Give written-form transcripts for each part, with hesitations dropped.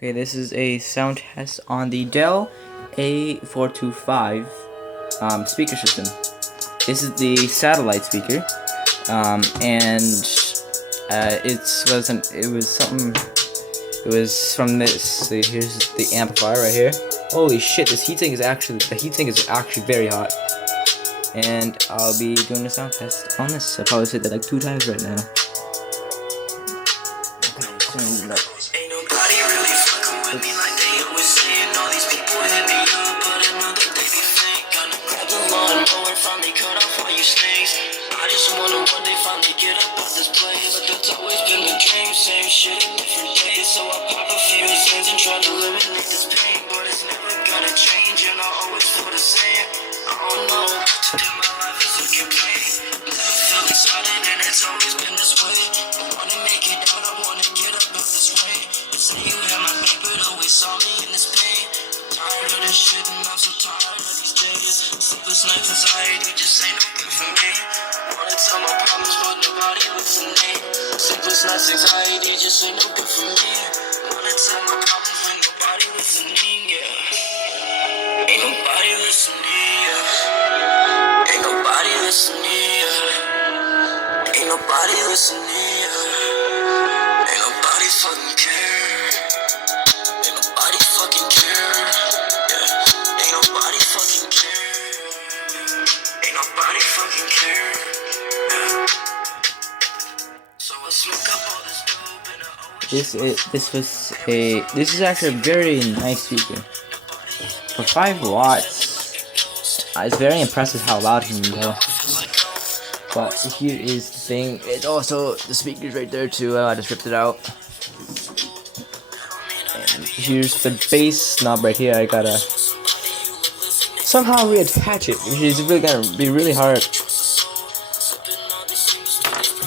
Okay, this is a sound test on the Dell a425 speaker system. This is the satellite speaker, and it was from this. So here's the amplifier right here. Holy shit! The heatsink is actually very hot. And I'll be doing a sound test on this. I'll probably say that like 2 times right now. Ain't nobody really fucking with me like they always saying. All these people hit me up, but I know that they be fake. Gonna grab the lawnmower, finally cut off all you snakes. I just wanna one day finally get up off this place, but that's always been the dream. Same shit in different days, so I pop a few cents and try to eliminate this pain, but it's never gonna change, and I always feel the same. I don't know what to do. My life is a campaign. Never felt excited, and it's always been this way. I wanna make it out, I wanna get up out this way. Say you had my back, but always saw me in this pain. Tired of this shit, and I'm so tired of these days. Sleepless nights, anxiety just ain't no good for me. Wanna tell my problems, but nobody listening. Sleepless nights, anxiety just ain't no good for me. Wanna tell my problems, but nobody listening, yeah. Ain't nobody listening, yeah. Ain't nobody listening, yeah. Ain't nobody listening, yeah. Ain't nobody fucking care. Ain't nobody fucking care. Yeah. Ain't nobody fucking care. Ain't nobody fucking care. Yeah. So I smoke up all this dope and I This is actually a very nice speaker. For 5 watts, it's very impressive how loud it can go. But here is the thing. It also, the speaker's right there too. I just ripped it out. And here's the bass knob right here. I gotta somehow reattach it, which is really gonna be really hard.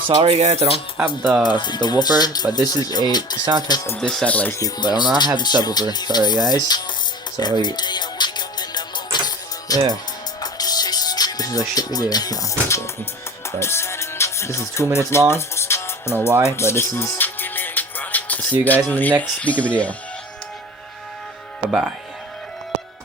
Sorry guys, I don't have the woofer, but this is a sound test of this satellite speaker, but I do not have the subwoofer. Sorry guys. Sorry. Yeah. This is a shit video. No, I'm just joking. But this is 2 minutes long. I don't know why, but this is. I'll see you guys in the next speaker video. Bye bye.